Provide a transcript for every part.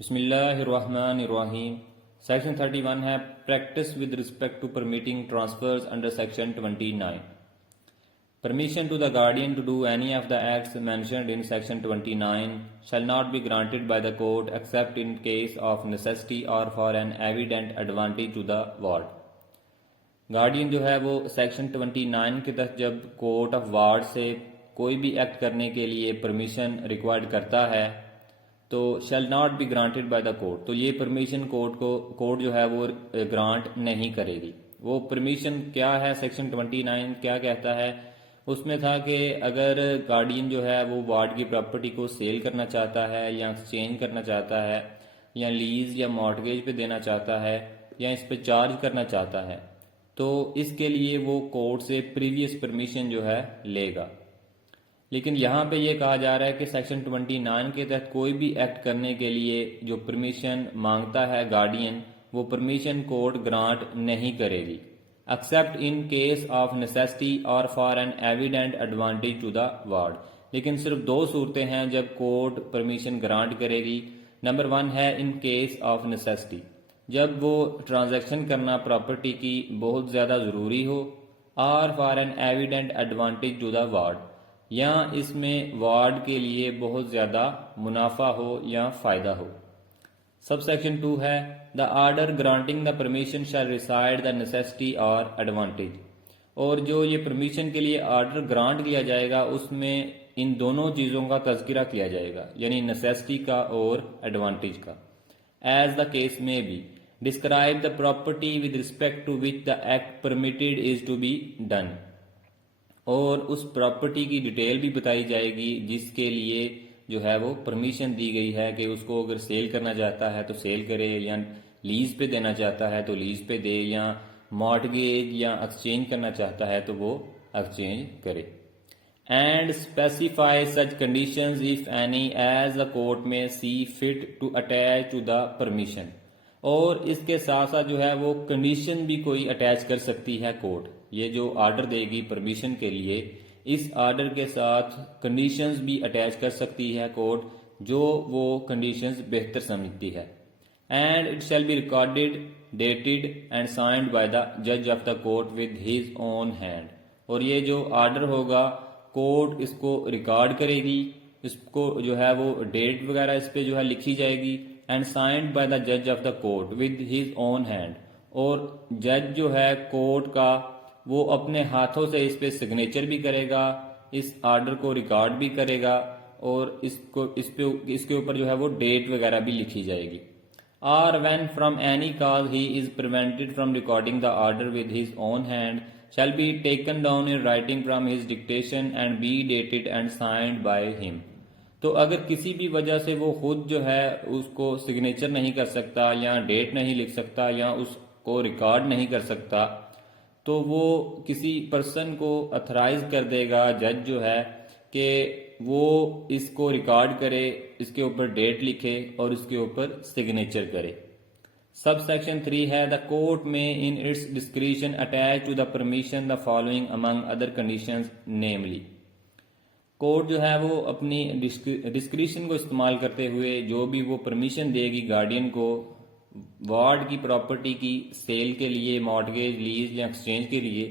بسم اللہ الرحمن الرحیم۔ سیکشن 31 ہے practice with respect to permitting transfers under section 29۔ Permission to the guardian to do any of the acts mentioned in section 29 shall not be granted by the court except in case of necessity or for an evident advantage to the ward۔ Guardian جو ہے وہ section 29 کے تحت جب court of ward سے کوئی بھی act کرنے کے لیے پرمیشن ریکوائرڈ کرتا ہے تو shall not be granted by the court, تو یہ پرمیشن کورٹ جو ہے وہ گرانٹ نہیں کرے گی۔ وہ پرمیشن کیا ہے، سیکشن 29 کیا کہتا ہے؟ اس میں تھا کہ اگر گارڈین جو ہے وہ وارڈ کی پراپرٹی کو سیل کرنا چاہتا ہے یا ایکسچینج کرنا چاہتا ہے یا لیز یا مارٹگیج پہ دینا چاہتا ہے یا اس پہ چارج کرنا چاہتا ہے تو اس کے لیے وہ کورٹ سے پریویس پرمیشن جو ہے لے گا۔ لیکن یہاں پہ یہ کہا جا رہا ہے کہ سیکشن 29 کے تحت کوئی بھی ایکٹ کرنے کے لیے جو پرمیشن مانگتا ہے گارڈین، وہ پرمیشن کورٹ گرانٹ نہیں کرے گی except in case of necessity or for an evident advantage to the ward. لیکن صرف دو صورتیں ہیں جب کورٹ پرمیشن گرانٹ کرے گی۔ نمبر 1 ہے ان کیس آف نیسیسٹی، جب وہ ٹرانزیکشن کرنا پراپرٹی کی بہت زیادہ ضروری ہو، اور for an evident advantage to the ward, یا اس میں وارڈ کے لیے بہت زیادہ منافع ہو یا فائدہ ہو۔ سب سیکشن 2 ہے the order granting the permission shall recite the necessity اور ایڈوانٹیج، اور جو یہ پرمیشن کے لیے آرڈر گرانٹ کیا جائے گا اس میں ان دونوں چیزوں کا تذکرہ کیا جائے گا، یعنی نیسیسٹی کا اور ایڈوانٹیج کا۔ ایز دا کیس میں be describe the property with respect to which the act permitted is to be done, اور اس پراپرٹی کی ڈیٹیل بھی بتائی جائے گی جس کے لیے جو ہے وہ پرمیشن دی گئی ہے کہ اس کو اگر سیل کرنا چاہتا ہے تو سیل کرے، یا لیز پہ دینا چاہتا ہے تو لیز پہ دے، یا مارٹگیج یا ایکسچینج کرنا چاہتا ہے تو وہ ایکسچینج کرے۔ And specify such conditions if any as the court may see fit to attach to the permission, اور اس کے ساتھ ساتھ جو ہے وہ کنڈیشن بھی کوئی اٹیچ کر سکتی ہے کورٹ۔ یہ جو آرڈر دے گی پرمیشن کے لیے، اس آرڈر کے ساتھ کنڈیشنز بھی اٹیچ کر سکتی ہے کورٹ، جو وہ کنڈیشنز بہتر سمجھتی ہے۔ And it shall be recorded dated and signed by the جج of the court with his own hand, اور یہ جو آرڈر ہوگا کورٹ اس کو ریکارڈ کرے گی، اس کو جو ہے وہ ڈیٹ وغیرہ اس پہ جو ہے لکھی جائے گی، اینڈ سائنڈ بائی دا جج of the court with his own hand, اور جج جو ہے کورٹ کا وہ اپنے ہاتھوں سے اس پہ سگنیچر بھی کرے گا، اس آرڈر کو ریکارڈ بھی کرے گا، اور اس کے اوپر جو ہے وہ ڈیٹ وغیرہ بھی لکھی جائے گی۔ اور when from any cause he is prevented from recording the order with his own hand shall be taken down in writing from his dictation and be dated and signed by him۔ تو اگر کسی بھی وجہ سے وہ خود جو ہے اس کو سگنیچر نہیں کر سکتا یا ڈیٹ نہیں لکھ سکتا یا اس کو ریکارڈ نہیں کر سکتا، تو وہ کسی پرسن کو اتھرائز کر دے گا جج جو ہے کہ وہ اس کو ریکارڈ کرے، اس کے اوپر ڈیٹ لکھے اور اس کے اوپر سگنیچر کرے۔ سب سیکشن 3 ہے the court may in its discretion attach to the permission the following among other conditions namely. Court جو ہے وہ اپنی ڈسکریشن کو استعمال کرتے ہوئے جو بھی وہ پرمیشن دے گی گارڈین کو وارڈ کی پراپرٹی کی سیل کے لیے، مارٹگیج، لیز یا ایکسچینج کے لیے،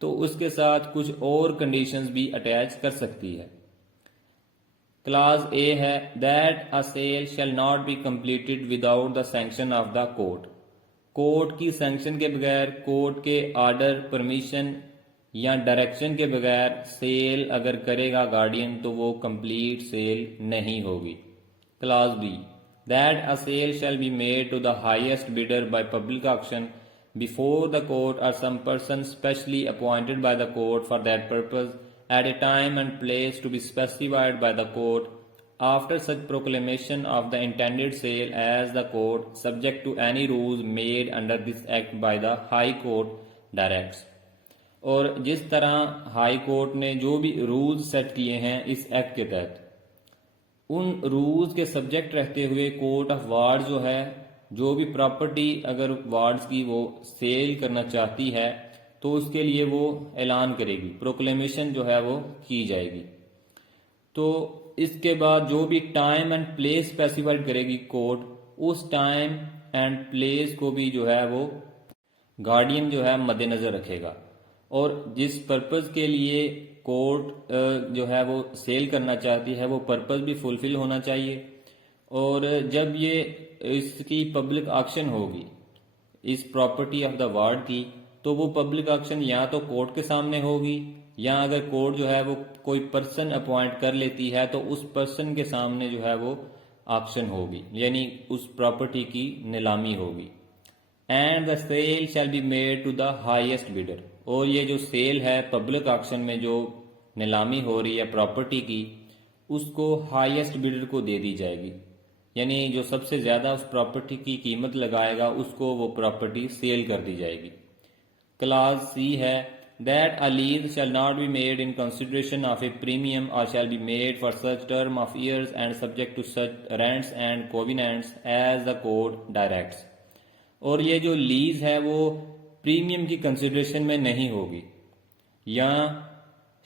تو اس کے ساتھ کچھ اور کنڈیشنز بھی اٹیچ کر سکتی ہے۔ کلاز اے ہے that a sale shall not be completed without the sanction of the court, court کی سینکشن کے بغیر، کورٹ کے آرڈر، پرمیشن یا ڈائریکشن کے بغیر سیل اگر کرے گا گارڈین تو وہ کمپلیٹ سیل نہیں ہوگی۔ Clause B that a sale shall be made to the highest bidder by public auction before the court or some person specially appointed by the court for that purpose at a time and place to be specified by the court after such proclamation of the intended sale as the court subject to any rules made under this act by the high court directs۔ اور جس طرح high court نے جو بھی rules set کیے ہیں اس act کے تحت، ان رولز کے سبجیکٹ رہتے ہوئے کورٹ آف وارڈ جو ہے جو بھی پراپرٹی اگر وارڈز کی وہ سیل کرنا چاہتی ہے تو اس کے لیے وہ اعلان کرے گی، پروکلیمیشن جو ہے وہ کی جائے گی۔ تو اس کے بعد جو بھی ٹائم اینڈ پلیس اسپیسیفائڈ کرے گی کورٹ، اس ٹائم اینڈ پلیس کو بھی جو ہے وہ گارڈین جو ہے مد نظر رکھے گا، اور جس پرپز کے لیے کورٹ جو ہے وہ سیل کرنا چاہتی ہے وہ پرپز بھی فلفل ہونا چاہیے. اور جب یہ اس کی پبلک آکشن ہوگی اس پراپرٹی آف دا وارڈ کی، تو وہ پبلک آکشن یا تو کورٹ کے سامنے ہوگی، یا اگر کورٹ جو ہے وہ کوئی پرسن اپوائنٹ کر لیتی ہے تو اس پرسن کے سامنے جو ہے وہ آکشن ہوگی، یعنی اس پراپرٹی کی نیلامی ہوگی. And the sale shall be made to the highest bidder, اور یہ جو سیل ہے پبلک آکشن میں جو نیلامی ہو رہی ہے پراپرٹی کی، اس کو ہائیسٹ بیڈر کو دے دی جائے گی، یعنی جو سب سے زیادہ اس پراپرٹی کی قیمت لگائے گا اس کو وہ پراپرٹی سیل کر دی جائے گی. کلاز سی ہے that a lease shall not be made in consideration of a premium or shall be made for such term of years and subject to such rents and covenants as the code directs. اور یہ جو lease ہے وہ premium کی consideration میں نہیں ہوگی، یا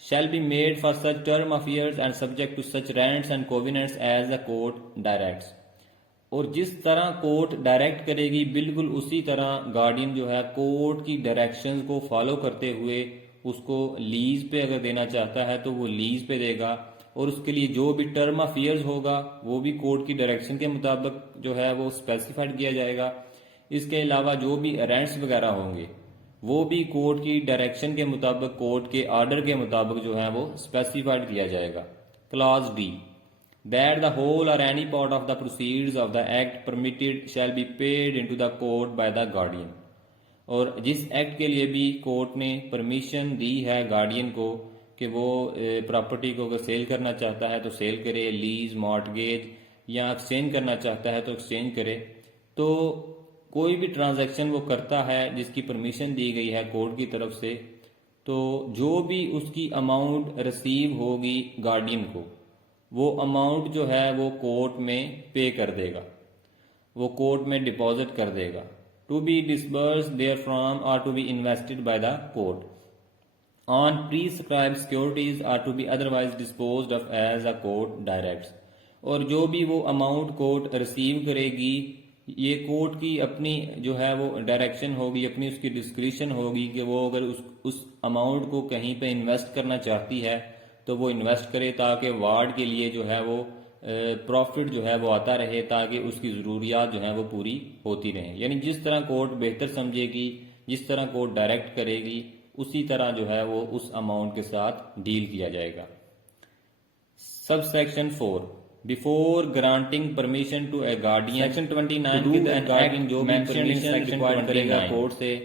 shall be made for such term of years and subject to such rents and covenants as the code directs. اور جس طرح کورٹ ڈائریکٹ کرے گی بالکل اسی طرح گارڈین جو ہے کورٹ کی ڈائریکشنز کو فالو کرتے ہوئے اس کو لیز پہ اگر دینا چاہتا ہے تو وہ لیز پہ دے گا، اور اس کے لیے جو بھی ٹرم آف ایئرز ہوگا وہ بھی کورٹ کی ڈائریکشن کے مطابق جو ہے وہ اسپیسیفائڈ کیا جائے گا. اس کے علاوہ جو بھی رینٹس وغیرہ ہوں گے وہ بھی کورٹ کی ڈائریکشن کے مطابق، کورٹ کے آرڈر کے مطابق جو ہے وہ اسپیسیفائڈ کیا جائے گا. Clause D that the whole or any part of the proceeds of the act permitted shall be paid into the court by the guardian. اور جس ایکٹ کے لیے بھی کورٹ نے پرمیشن دی ہے گارڈین کو کہ وہ پراپرٹی کو اگر سیل کرنا چاہتا ہے تو سیل کرے، لیز، مارٹگیج یا ایکسچینج کرنا چاہتا ہے تو ایکسچینج کرے، تو کوئی بھی ٹرانزیکشن وہ کرتا ہے جس کی پرمیشن دی گئی ہے کورٹ کی طرف سے، تو جو بھی اس کی اماؤنٹ ریسیو ہوگی گارڈین کو، وہ اماؤنٹ جو ہے وہ کورٹ میں پے کر دے گا، وہ کورٹ میں ڈپازٹ کر دے گا. To be disbursed therefrom or to be invested by the court on prescribed securities or to be otherwise disposed of as the court directs. اور جو بھی وہ اماؤنٹ کورٹ ریسیو کرے گی یہ کورٹ کی اپنی جو ہے وہ ڈائریکشن ہوگی، اپنی اس کی ڈسکریشن ہوگی کہ وہ اگر اس اماؤنٹ کو کہیں پہ انویسٹ کرنا چاہتی ہے تو وہ انویسٹ کرے، تاکہ وارڈ کے لیے جو ہے وہ پروفٹ جو ہے وہ آتا رہے، تاکہ اس کی ضروریات جو ہیں وہ پوری ہوتی رہیں. یعنی جس طرح کورٹ بہتر سمجھے گی، جس طرح کورٹ ڈائریکٹ کرے گی، اسی طرح جو ہے وہ اس اماؤنٹ کے ساتھ ڈیل کیا جائے گا. Sub section 4 before granting permission to a guardian. Section 29 کے تحت گارڈین جو بھی پرمیشن ریکوائرڈ کرے گا کورٹ سے،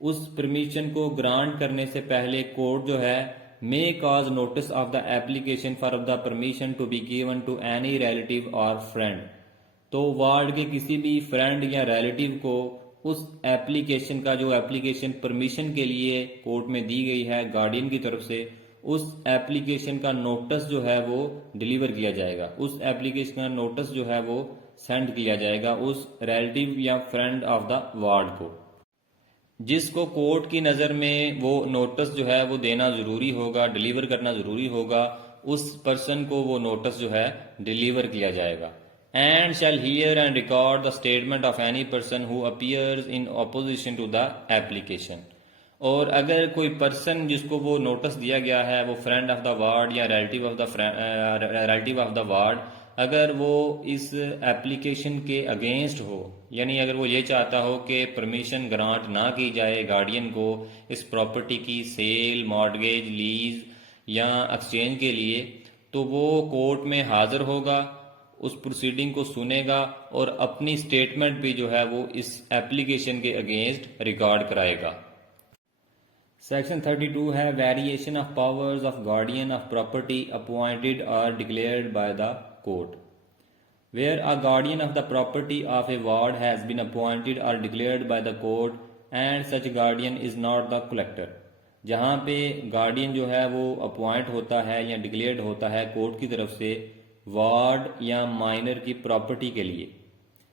اس پرمیشن کو گرانٹ کرنے سے پہلے کورٹ جو ہے may cause notice of the application for the permission to be given to any relative or friend. تو وارڈ کے کسی بھی فرینڈ یا ریلیٹیو کو اس ایپلیکیشن کا، جو ایپلیکیشن پرمیشن کے لیے کورٹ میں دی گئی ہے گارڈین کی طرف سے، اس ایپلیکیشن کا نوٹس جو ہے وہ ڈیلیور کیا جائے گا، اس ایپلیکیشن کا نوٹس جو ہے وہ سینڈ کیا جائے گا اس ریلیٹیو یا فرینڈ آف دا وارڈ کو. جس کو کورٹ کی نظر میں وہ نوٹس جو ہے وہ دینا ضروری ہوگا، ڈیلیور کرنا ضروری ہوگا، اس پرسن کو وہ نوٹس جو ہے ڈیلیور کیا جائے گا. And shall hear and record the statement of any person who appears in opposition to the application. اور اگر کوئی پرسن جس کو وہ نوٹس دیا گیا ہے وہ فرینڈ آف دا وارڈ یا ریلیٹیو آف دا وارڈ، اگر وہ اس ایپلیکیشن کے اگینسٹ ہو، یعنی اگر وہ یہ چاہتا ہو کہ پرمیشن گرانٹ نہ کی جائے گارڈین کو اس پراپرٹی کی سیل، مارٹگیج، لیز یا ایکسچینج کے لیے، تو وہ کورٹ میں حاضر ہوگا، اس پروسیڈنگ کو سنے گا اور اپنی سٹیٹمنٹ بھی جو ہے وہ اس ایپلیکیشن کے اگینسٹ ریکارڈ کرائے گا. سیکشن 32 ہے variation of powers of guardian of property appointed or declared by the court. Where a guardian of the property of a ward has been appointed or declared by the court and such guardian is not the collector. جہاں پہ guardian جو ہے وہ appoint ہوتا ہے یا declared ہوتا ہے کورٹ کی طرف سے وارڈ یا مائنر کی پراپرٹی کے لیے،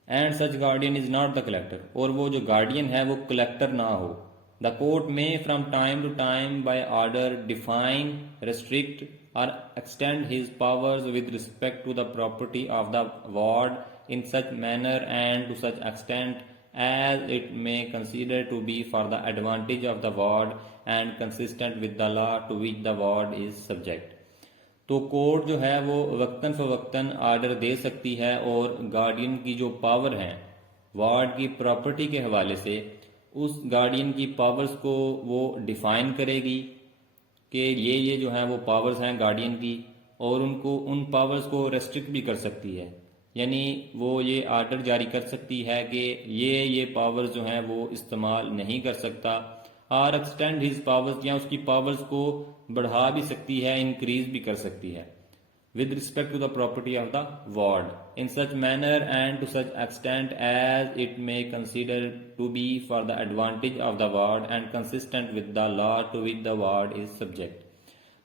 and such guardian is not the collector, اور وہ جو گارڈین ہے وہ کلیکٹر نہ ہو. The court may from time to time by order define, restrict or extend his powers with respect to the property of the ward in such manner and to such extent as it may consider to be for the advantage of the ward and consistent with the law to which the ward is subject. تو court جو ہے وہ وقتاً فوقتاً order دے سکتی ہے اور guardian کی جو پاور ہیں وارڈ کی پراپرٹی کے حوالے سے اس گارڈین کی پاورز کو وہ ڈیفائن کرے گی کہ یہ جو ہیں وہ پاورز ہیں گارڈین کی، اور ان پاورز کو ریسٹرکٹ بھی کر سکتی ہے. یعنی وہ یہ آرڈر جاری کر سکتی ہے کہ یہ پاورز جو ہیں وہ استعمال نہیں کر سکتا، اور ایکسٹینڈ ہز پاورز یا اس کی پاورز کو بڑھا بھی سکتی ہے، انکریز بھی کر سکتی ہے. with respect to the property of the ward in such manner and to such extent as it may consider to be for the advantage of the ward and consistent with the law to which the ward is subject.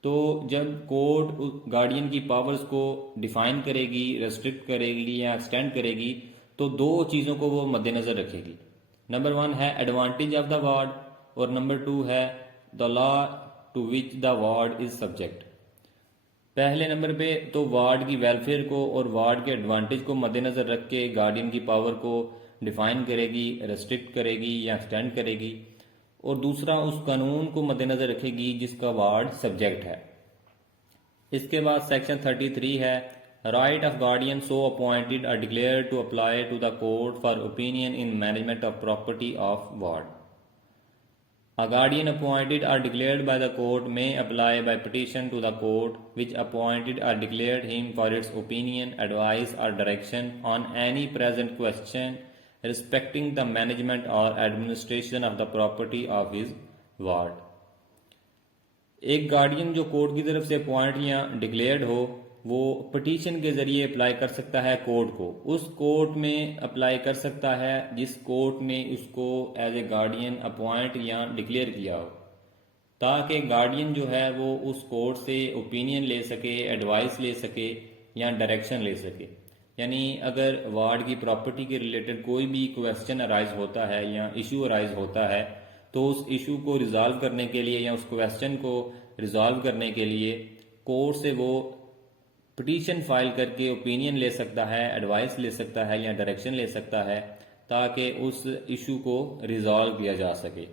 تو جب court guardian کی powers کو define کرے گی، restrict کرے گی یا extend کرے گی تو دو چیزوں کو وہ مد نظر رکھے گی. نمبر 1 ہے ایڈوانٹیج آف دا وارڈ اور نمبر 2 ہے the law to which the ward is subject. پہلے نمبر پہ تو وارڈ کی ویلفیئر کو اور وارڈ کے ایڈوانٹیج کو مد نظر رکھ کے گارڈین کی پاور کو ڈیفائن کرے گی، ریسٹرکٹ کرے گی یا ایکسٹینڈ کرے گی، اور دوسرا اس قانون کو مد نظر رکھے گی جس کا وارڈ سبجیکٹ ہے. اس کے بعد سیکشن 33 ہے right of guardian so appointed or declare to apply to the court for opinion in management of property of ward. A guardian appointed or declared by the court may apply by petition to the court which appointed or declared him for its opinion, advice or direction on any present question respecting the management or administration of the property of his ward. ایک guardian جو court کی طرف سے appoint یا declared ہو وہ petition کے ذریعے apply کر سکتا ہے کورٹ کو، اس کورٹ میں اپلائی کر سکتا ہے جس کورٹ نے اس کو ایز اے گارڈین اپوائنٹ یا ڈکلیئر کیا ہو، تاکہ گارڈین جو ہے وہ اس کورٹ سے اوپینین لے سکے، ایڈوائس لے سکے یا ڈائریکشن لے سکے. یعنی اگر وارڈ کی پراپرٹی کے ریلیٹڈ کوئی بھی کویسچن ارائز ہوتا ہے یا ایشو ارائز ہوتا ہے تو اس ایشو کو ریزالو کرنے کے لیے یا اس کویسچن کو ریزالو کرنے کے لیے کورٹ سے وہ پٹیشن فائل کر کے اوپینین لے سکتا ہے، ایڈوائس لے سکتا ہے یا ڈائریکشن لے سکتا ہے تاکہ اس ایشو کو ریزالو کیا جا سکے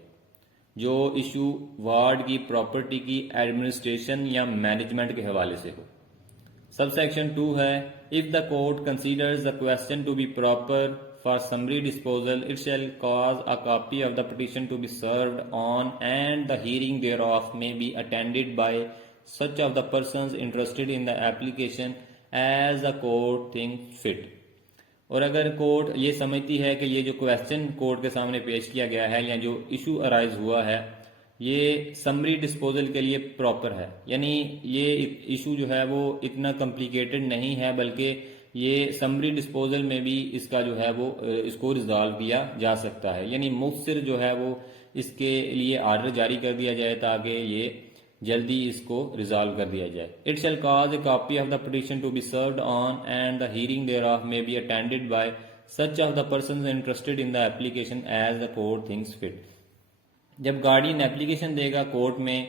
جو ایشو وارڈ کی پراپرٹی کی ایڈمنسٹریشن یا مینجمنٹ کے حوالے سے ہو. سب سیکشن 2 ہے if the court considers the question to be proper for summary disposal it shall cause a copy of the petition to be served on and the hearing thereof may be attended by such of the persons interested in the application as the court thinks fit. اور اگر court یہ سمجھتی ہے کہ یہ جو question court کے سامنے پیش کیا گیا ہے یا جو ایشو ارائز ہوا ہے یہ سمری ڈسپوزل کے لیے پراپر ہے، یعنی یہ ایشو جو ہے وہ اتنا کمپلیکیٹڈ نہیں ہے بلکہ یہ سمری ڈسپوزل میں بھی اس کا جو ہے وہ اس کو ریزالو کیا جا سکتا ہے، یعنی مؤثر جو ہے وہ اس کے لیے آرڈر جاری کر دیا جائے تاکہ یہ جلدی اس کو ریزالو کر دیا جائے. It shall cause a copy of the petition to be served on and the hearing thereof may be attended by such of the persons interested in the application as the court thinks fit. جب guardian application دے گا court میں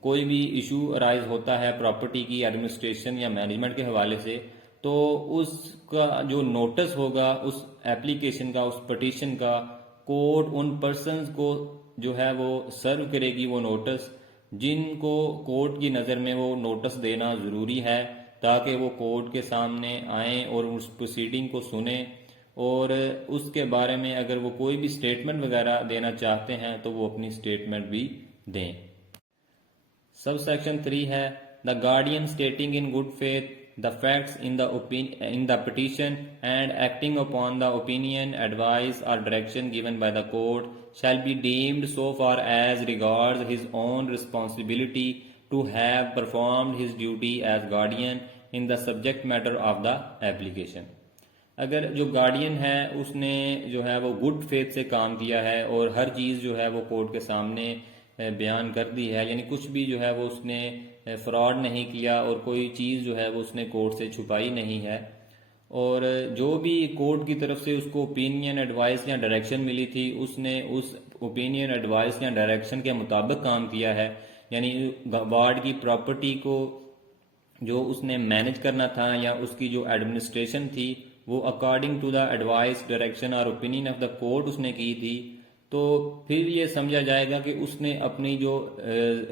کوئی بھی issue arise ہوتا ہے property کی administration یا management کے حوالے سے تو اس کا جو نوٹس ہوگا اس ایپلیکیشن کا، اس پٹیشن کا، کورٹ ان پرسنز کو جو ہے وہ سرو کرے گی وہ نوٹس جن کو کورٹ کی نظر میں وہ نوٹس دینا ضروری ہے تاکہ وہ کورٹ کے سامنے آئیں اور اس پروسیڈنگ کو سنیں اور اس کے بارے میں اگر وہ کوئی بھی سٹیٹمنٹ وغیرہ دینا چاہتے ہیں تو وہ اپنی سٹیٹمنٹ بھی دیں. سب سیکشن 3 ہے the guardian stating in good faith the facts in the petition and acting upon the opinion, advice or direction given by the court shall be deemed so far as regards his own responsibility to have performed his duty as guardian in the subject matter of the application. اگر جو guardian ہے اس نے جو ہے وہ good faith سے کام کیا ہے اور ہر چیز جو ہے وہ کورٹ کے سامنے بیان کر دی ہے، یعنی کچھ بھی جو ہے وہ اس نے فراڈ نہیں کیا اور کوئی چیز جو ہے وہ اس نے کورٹ سے چھپائی نہیں ہے، اور جو بھی کورٹ کی طرف سے اس کو اوپینین، ایڈوائس یا ڈائریکشن ملی تھی اس نے اس اوپینین، ایڈوائس یا ڈائریکشن کے مطابق کام کیا ہے، یعنی وارڈ کی پراپرٹی کو جو اس نے مینج کرنا تھا یا اس کی جو ایڈمنسٹریشن تھی وہ according to the advice direction اور اوپینین آف دا کورٹ اس نے کی تھی، تو پھر یہ سمجھا جائے گا کہ اس نے اپنی جو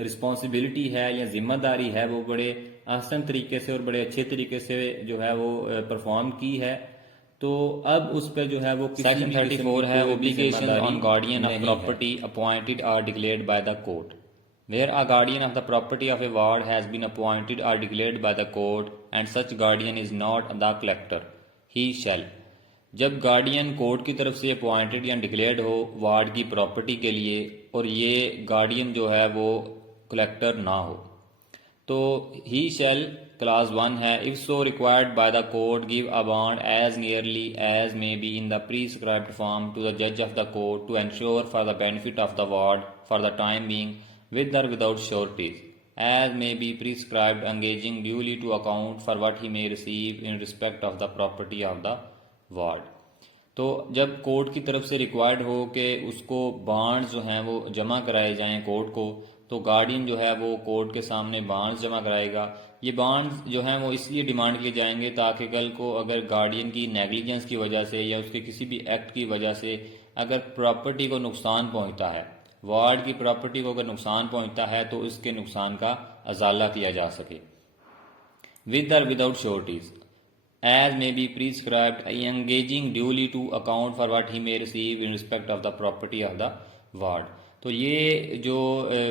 رسپانسبلٹی ہے یا ذمہ داری ہے وہ بڑے آسان طریقے سے اور بڑے اچھے طریقے سے جو ہے وہ پرفارم کی ہے، تو اب اس پہ جو ہے وہ سیکشن 34 ہے obligation on guardian of property appointed or declared by the court. Where a guardian of the property of a ward has been appointed or declared by the court and such guardian is not the collector, he shall. جب guardian court کی طرف سے appointed یا declared ہو ward کی property کے لیے اور یہ گارڈین جو ہے وہ کلیکٹر نہ ہو تو ہی شیل کلاس 1 ہے if so required by the court give a bond as nearly as may be in the prescribed form to the judge of the court to ensure for the benefit of the ward for the time being with or without sureties as may be prescribed engaging duly to account for what he may receive in respect of the property of the ward. تو جب court کی طرف سے required ہو کہ اس کو bonds جو ہیں وہ جمع کرائے جائیں کورٹ کو، تو گارڈین جو ہے وہ کورٹ کے سامنے بانڈز جمع کرائے گا. یہ بانڈز جو ہیں وہ اس لیے ڈیمانڈ کیے جائیں گے تاکہ کل کو اگر گارڈین کی نیگلیجنس کی وجہ سے یا اس کے کسی بھی ایکٹ کی وجہ سے اگر پراپرٹی کو نقصان پہنچتا ہے، وارڈ کی پراپرٹی کو اگر نقصان پہنچتا ہے تو اس کے نقصان کا ازالہ کیا جا سکے. with or without sureties as may be prescribed engaging duly to account for what he may receive in respect of the property of the ward. تو یہ جو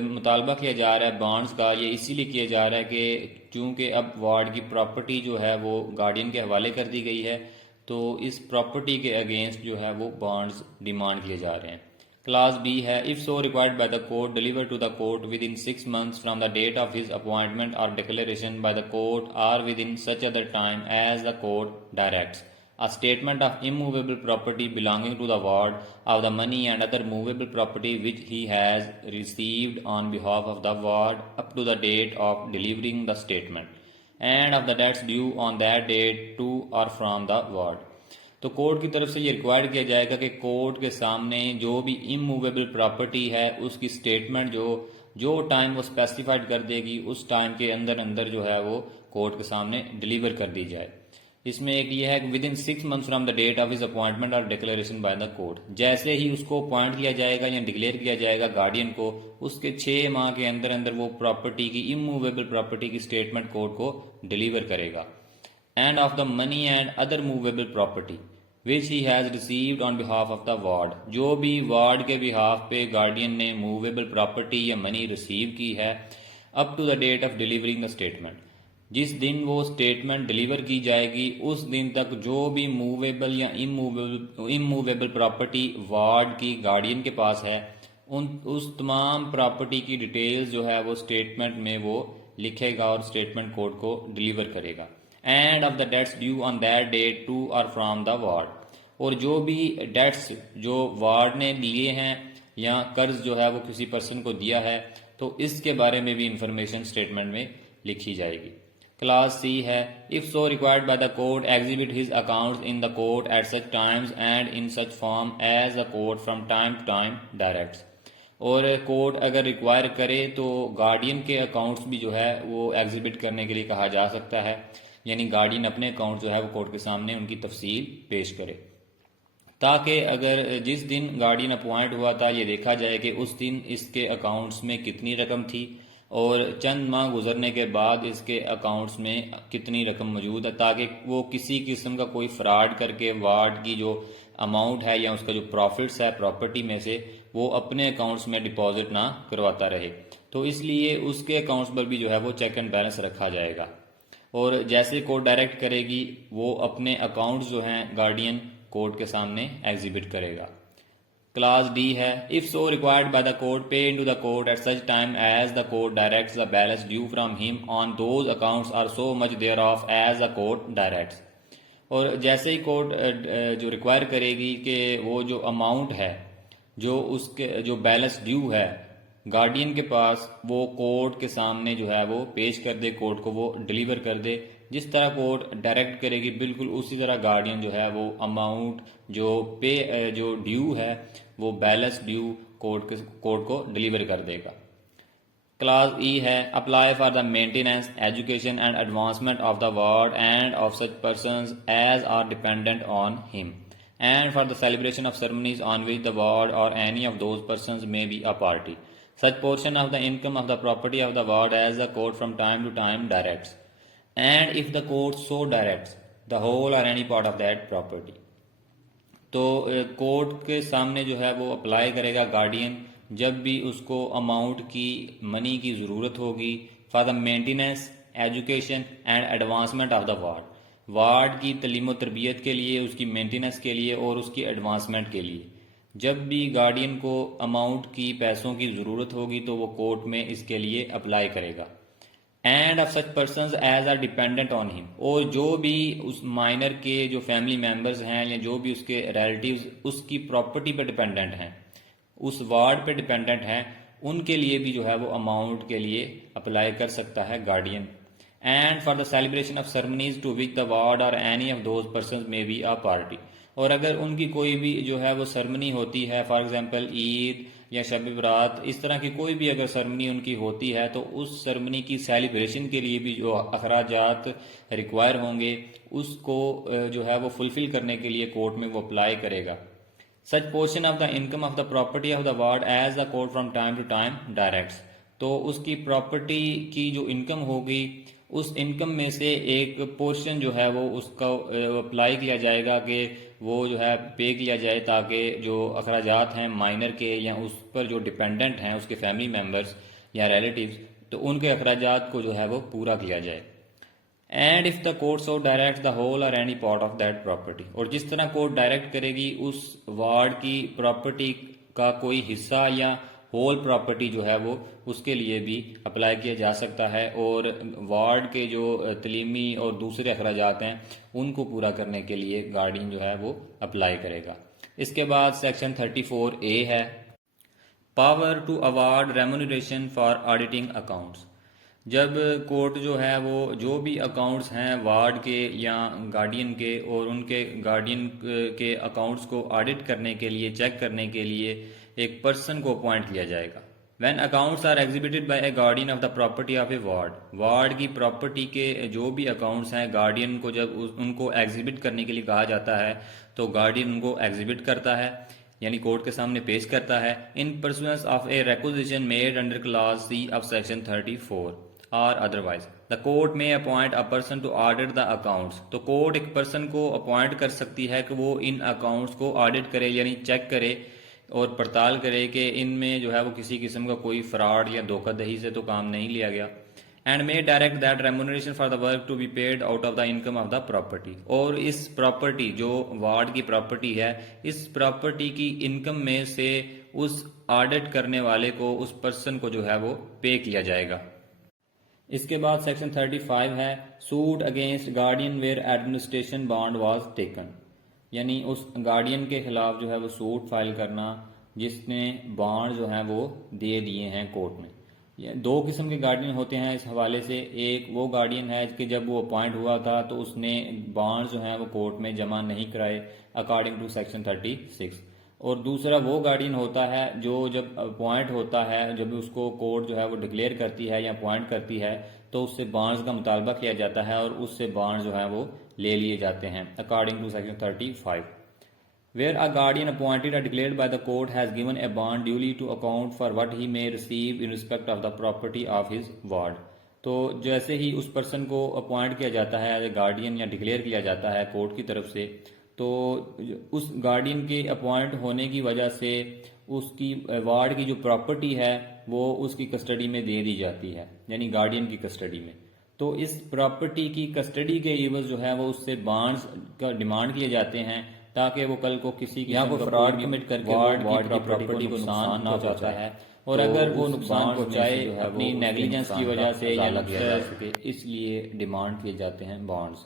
مطالبہ کیا جا رہا ہے بانڈز کا یہ اسی لیے کیا جا رہا ہے کہ چونکہ اب وارڈ کی پراپرٹی جو ہے وہ گارڈین کے حوالے کر دی گئی ہے تو اس پراپرٹی کے اگینسٹ جو ہے وہ بانڈز ڈیمانڈ کیے جا رہے ہیں. Clause B ہے if so required by the court deliver to the court within 6 months from the date of his appointment or declaration by the court or within such other time as the court directs a statement of immovable property belonging to the ward of the money and other movable property which he has received on behalf of the ward up to the date of delivering the statement and of the debts due on that date to or from the ward. تو court کی طرف سے یہ required کیا جائے گا کہ court کے سامنے جو بھی اموویبل پراپرٹی ہے اس کی اسٹیٹمنٹ جو ٹائم وہ اسپیسیفائڈ کر دے گی اس ٹائم کے اندر جو ہے وہ کورٹ کے سامنے ڈیلیور کر دی جائے. اس میں ایک یہ ہے کہ with in 6 months from the date of his appointment اور ڈکلیریشن بائی دا کورٹ، جیسے ہی اس کو اپوائنٹ کیا جائے گا یا ڈکلیئر کیا جائے گا گارڈین کو اس کے 6 ماہ کے اندر وہ پراپرٹی کی اموویبل پراپرٹی کی اسٹیٹمنٹ کورٹ کو ڈیلیور کرے گا. And of the money and other movable property which he has received on behalf of the ward، جو بھی وارڈ کے بہاف پہ گارڈین نے موویبل پراپرٹی یا منی ریسیو کی ہے up to the date of delivering the statement، جس دن وہ اسٹیٹمنٹ ڈیلیور کی جائے گی اس دن تک جو بھی موویبل یا اموویبل پراپرٹی وارڈ کی گارڈین کے پاس ہے اس تمام پراپرٹی کی ڈیٹیلز جو ہے وہ اسٹیٹمنٹ میں وہ لکھے گا اور اسٹیٹمنٹ کورٹ کو ڈیلیور کرے گا. And of the debts due on that date to or from the ward, اور جو بھی ڈیٹس جو وارڈ نے لیے ہیں یا قرض جو ہے وہ کسی پرسن کو دیا ہے تو اس کے بارے میں بھی انفارمیشن اسٹیٹمنٹ میں لکھی جائے گی. کلاس سی ہے if so required by the court exhibit his accounts in the court at such times and in such form as the court from time to time directs. اور court اگر require کرے تو guardian کے accounts بھی جو ہے وہ exhibit کرنے کے لیے کہا جا سکتا ہے، یعنی گارڈین اپنے اکاؤنٹ جو ہے وہ کورٹ کے سامنے ان کی تفصیل پیش کرے تاکہ اگر جس دن گارڈین اپوائنٹ ہوا تھا یہ دیکھا جائے کہ اس دن اس کے اکاؤنٹس میں کتنی رقم تھی اور چند ماہ گزرنے کے بعد اس کے اکاؤنٹس میں کتنی رقم موجود ہے، تاکہ وہ کسی قسم کا کوئی فراڈ کر کے وارڈ کی جو اماؤنٹ ہے یا اس کا جو پروفٹس ہے پراپرٹی میں سے وہ اپنے اکاؤنٹس میں ڈپازٹ نہ کرواتا رہے. تو اس لیے اس کے اکاؤنٹس پر بھی جو ہے وہ چیک اینڈ بیلنس رکھا جائے گا اور جیسے کورٹ ڈائریکٹ کرے گی وہ اپنے اکاؤنٹس جو ہیں گارڈین کورٹ کے سامنے ایگزیبٹ کرے گا. کلاس ڈی ہے if so required by the court pay into the court at such time as the court directs the balance due from him on those accounts or so much thereof as the court directs. اور جیسے ہی court جو require کرے گی کہ وہ جو amount ہے جو اس کے جو بیلنس ڈیو ہے گارڈین کے پاس وہ کورٹ کے سامنے جو ہے وہ پیش کر دے، کورٹ کو وہ ڈیلیور کر دے. جس طرح کورٹ ڈائریکٹ کرے گی بالکل اسی طرح گارڈین جو ہے وہ اماؤنٹ جو ڈیو ہے وہ بیلنس ڈیو کورٹ کو ڈیلیور کر دے گا. Clause E ہے apply for the maintenance, education and advancement of the ward and of such persons as are dependent on him, and for the celebration of ceremonies on which the ward or any of those persons may be a party. Such portion of the income of the property of the ward as the court from time to time directs, and if the court so directs, the whole or any part of that property. تو court کے سامنے جو ہے وہ apply کرے گا guardian جب بھی اس کو اماؤنٹ کی منی کی ضرورت ہوگی for the maintenance, education and advancement of the ward کی تعلیم و تربیت کے لیے، اس کی مینٹیننس کے لیے اور اس کی ایڈوانسمنٹ کے لیے جب بھی گارڈین کو اماؤنٹ کی پیسوں کی ضرورت ہوگی تو وہ کورٹ میں اس کے لیے اپلائی کرے گا. And of such persons as are dependent on him, اور جو بھی اس مائنر کے جو فیملی ممبرز ہیں یا جو بھی اس کے ریلیٹیوز اس کی پراپرٹی پہ ڈیپینڈنٹ ہیں، اس وارڈ پہ ڈیپینڈنٹ ہیں، ان کے لیے بھی جو ہے وہ اماؤنٹ کے لیے اپلائی کر سکتا ہے guardian. And for the celebration of ceremonies to which the ward or any of those persons may be a party, اور اگر ان کی کوئی بھی جو ہے وہ سرمنی ہوتی ہے، فار ایگزامپل عید یا شب برات، اس طرح کی کوئی بھی اگر سرمنی ان کی ہوتی ہے تو اس سرمنی کی سیلیبریشن کے لیے بھی جو اخراجات ریکوائر ہوں گے اس کو جو ہے وہ فلفل کرنے کے لیے کورٹ میں وہ اپلائی کرے گا. Such portion of the income of the property of the ward as the court from time to time directs, تو اس کی پراپرٹی کی جو انکم ہوگی اس انکم میں سے ایک پورشن جو ہے وہ اس کا اپلائی کیا جائے گا کہ وہ جو ہے پے کیا جائے تاکہ جو اخراجات ہیں مائنر کے یا اس پر جو ڈیپینڈنٹ ہیں اس کے فیملی ممبرز یا ریلیٹیوز، تو ان کے اخراجات کو جو ہے وہ پورا کیا جائے. And if the court so direct the whole or any part of that property, اور جس طرح کورٹ ڈائریکٹ کرے گی اس وارڈ کی پراپرٹی کا کوئی حصہ یا ہول پراپرٹی جو ہے وہ اس کے لیے بھی اپلائی کیا جا سکتا ہے، اور وارڈ کے جو تعلیمی اور دوسرے اخراجات ہیں ان کو پورا کرنے کے لیے گارڈین جو ہے وہ اپلائی کرے گا. اس کے بعد سیکشن 34A ہے power to award remuneration for auditing accounts. جب کورٹ جو ہے وہ جو بھی اکاؤنٹس ہیں وارڈ کے یا گارڈین کے اور ان کے گارڈین کے اکاؤنٹس کو آڈٹ کرنے کے لیے، چیک کرنے کے لیے ایک پرسن کو اپوائنٹ کیا جائے گا. When accounts are exhibited by a guardian of the property of a ward کی پراپرٹی کے جو بھی اکاؤنٹس ہیں گارڈین کو جب ان کو ایگزیبٹ کرنے کے لیے کہا جاتا ہے تو گارڈین ان کو ایگزیبٹ کرتا ہے، یعنی کورٹ کے سامنے پیش کرتا ہے in pursuance of a requisition made under clause C of section 34 or otherwise. The court may appoint a person to audit the accounts, تو کورٹ ایک پرسن کو اپوائنٹ کر سکتی ہے کہ وہ ان اکاؤنٹس کو آڈٹ کرے، یعنی چیک کرے اور پڑتال کرے کہ ان میں جو ہے وہ کسی قسم کا کوئی فراڈ یا دھوکہ دہی سے تو کام نہیں لیا گیا. And may direct that remuneration for the work to be paid out of the income of the property، اور اس پراپرٹی جو وارڈ کی پراپرٹی ہے اس پراپرٹی کی انکم میں سے اس آڈٹ کرنے والے کو، اس پرسن کو جو ہے وہ پے کیا جائے گا. اس کے بعد سیکشن 35 ہے suit against guardian where administration bond was taken, یعنی اس گارڈین کے خلاف جو ہے وہ سوٹ فائل کرنا جس نے بانڈ جو ہیں وہ دے دیے ہیں کورٹ میں. دو قسم کے گارڈین ہوتے ہیں اس حوالے سے. ایک وہ گارڈین ہے کہ جب وہ اپوائنٹ ہوا تھا تو اس نے بانڈ جو ہیں وہ کورٹ میں جمع نہیں کرائے اکارڈنگ ٹو سیکشن 36، اور دوسرا وہ گارڈین ہوتا ہے جو جب اپوائنٹ ہوتا ہے، جب اس کو کورٹ جو ہے وہ ڈکلیئر کرتی ہے یا اپوائنٹ کرتی ہے تو اس سے بانڈز کا مطالبہ کیا جاتا ہے اور اس سے بانڈ جو ہیں وہ لے لیے جاتے ہیں according to section 35. Where a guardian appointed or declared by the court has given a bond duly to account for what he may receive in respect of the property of his ward، تو جیسے ہی اس person کو appoint کیا جاتا ہے as a guardian یا declare کیا جاتا ہے کورٹ کی طرف سے، تو اس گارڈین کے اپوائنٹ ہونے کی وجہ سے اس کی وارڈ کی جو پراپرٹی ہے وہ اس کی کسٹڈی میں دے دی جاتی ہے، یعنی گارڈین کی کسٹڈی میں. تو اس پراپرٹی کی کسٹڈی کے عوض جو ہے وہ اس سے بانڈز کا ڈیمانڈ کیے جاتے ہیں تاکہ وہ کل کو کسی قسم کا فراڈ کمٹ کر کے وارڈ کی پراپرٹی کو نقصان نہ پہنچاتا ہے، اور اگر وہ نقصان پہنچائے اپنی نیگلیجنس کی وجہ سے یا اس لیے ڈیمانڈ کیے جاتے ہیں bonds.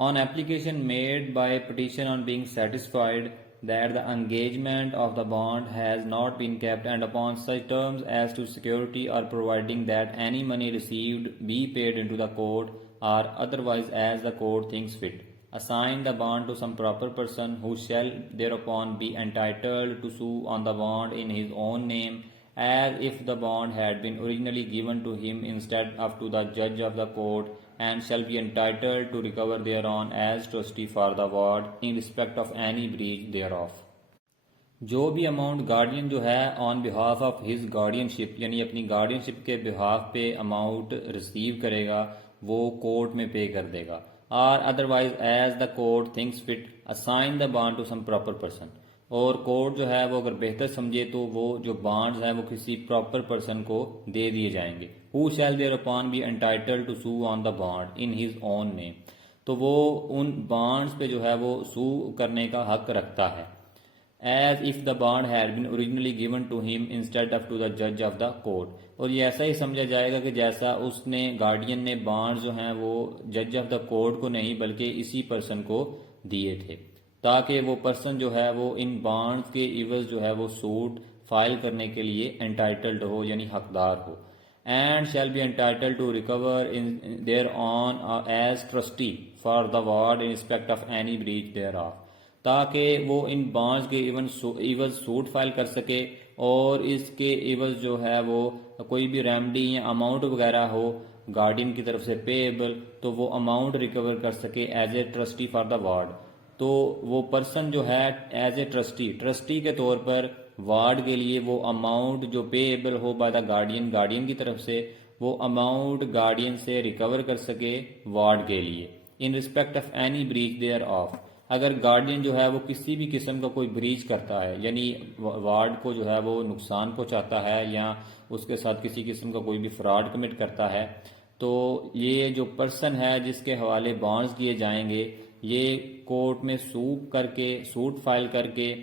On application made by petition on being satisfied that the engagement of the bond has not been kept and upon such terms as to security or providing that any money received be paid into the court or otherwise as the court thinks fit, assign the bond to some proper person who shall thereupon be entitled to sue on the bond in his own name as if the bond had been originally given to him instead of to the judge of the court, and shall be entitled to recover thereon as trustee for the ward in respect of any breach thereof. جو بھی amount guardian جو ہے آن behalf of his guardian شپ یعنی اپنی guardian شپ کے behalf پہ amount receive کرے گا وہ کورٹ میں پے کر دے گا، اور otherwise as the court thinks fit assign the bond to some proper person, اور کورٹ جو ہے وہ اگر بہتر سمجھے تو وہ جو بانڈز ہیں وہ کسی پراپر پرسن کو دے دیے جائیں گے. Who shall thereupon be entitled to sue on the bond in his own name, تو وہ ان بانڈز پہ جو ہے وہ سو کرنے کا حق رکھتا ہے. As if the bond had been originally given to him instead of to the judge of the court، اور یہ ایسا ہی سمجھا جائے گا کہ جیسا اس نے گارڈین نے بانڈ جو ہیں وہ جج آف دا کورٹ کو نہیں بلکہ اسی پرسن کو دیے تھے، تاکہ وہ پرسن جو ہے وہ ان بانڈز کے عوض جو ہے وہ سوٹ فائل کرنے کے لیے انٹائٹلڈ ہو یعنی حقدار ہو. And shall be entitled to recover in their own as trustee for the ward in respect of any breach thereof, تاکہ وہ ان بانڈز کے عوض سوٹ فائل کر سکے اور اس کے عوض جو ہے وہ کوئی بھی ریمڈی یا اماؤنٹ وغیرہ ہو گارڈین کی طرف سے پے ایبل تو وہ اماؤنٹ ریکور کر سکے as a trustee for the ward. تو وہ پرسن جو ہے ایز اے ٹرسٹی کے طور پر وارڈ کے لیے وہ اماؤنٹ جو پے ایبل ہو بائی دا گارڈین کی طرف سے وہ اماؤنٹ گارڈین سے ریکور کر سکے وارڈ کے لیے in respect of any breach thereof. اگر گارڈین جو ہے وہ کسی بھی قسم کا کوئی بریچ کرتا ہے یعنی وارڈ کو جو ہے وہ نقصان پہنچاتا ہے یا اس کے ساتھ کسی قسم کا کوئی بھی فراڈ کمٹ کرتا ہے، تو یہ جو پرسن ہے جس کے حوالے بانڈز کیے جائیں گے یہ کورٹ میں سوٹ فائل کر کے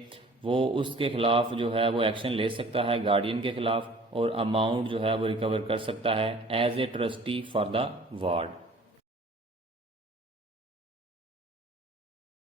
وہ اس کے خلاف جو ہے وہ ایکشن لے سکتا ہے گارڈین کے خلاف، اور اماؤنٹ جو ہے وہ ریکور کر سکتا ہے as a trustee for the ward.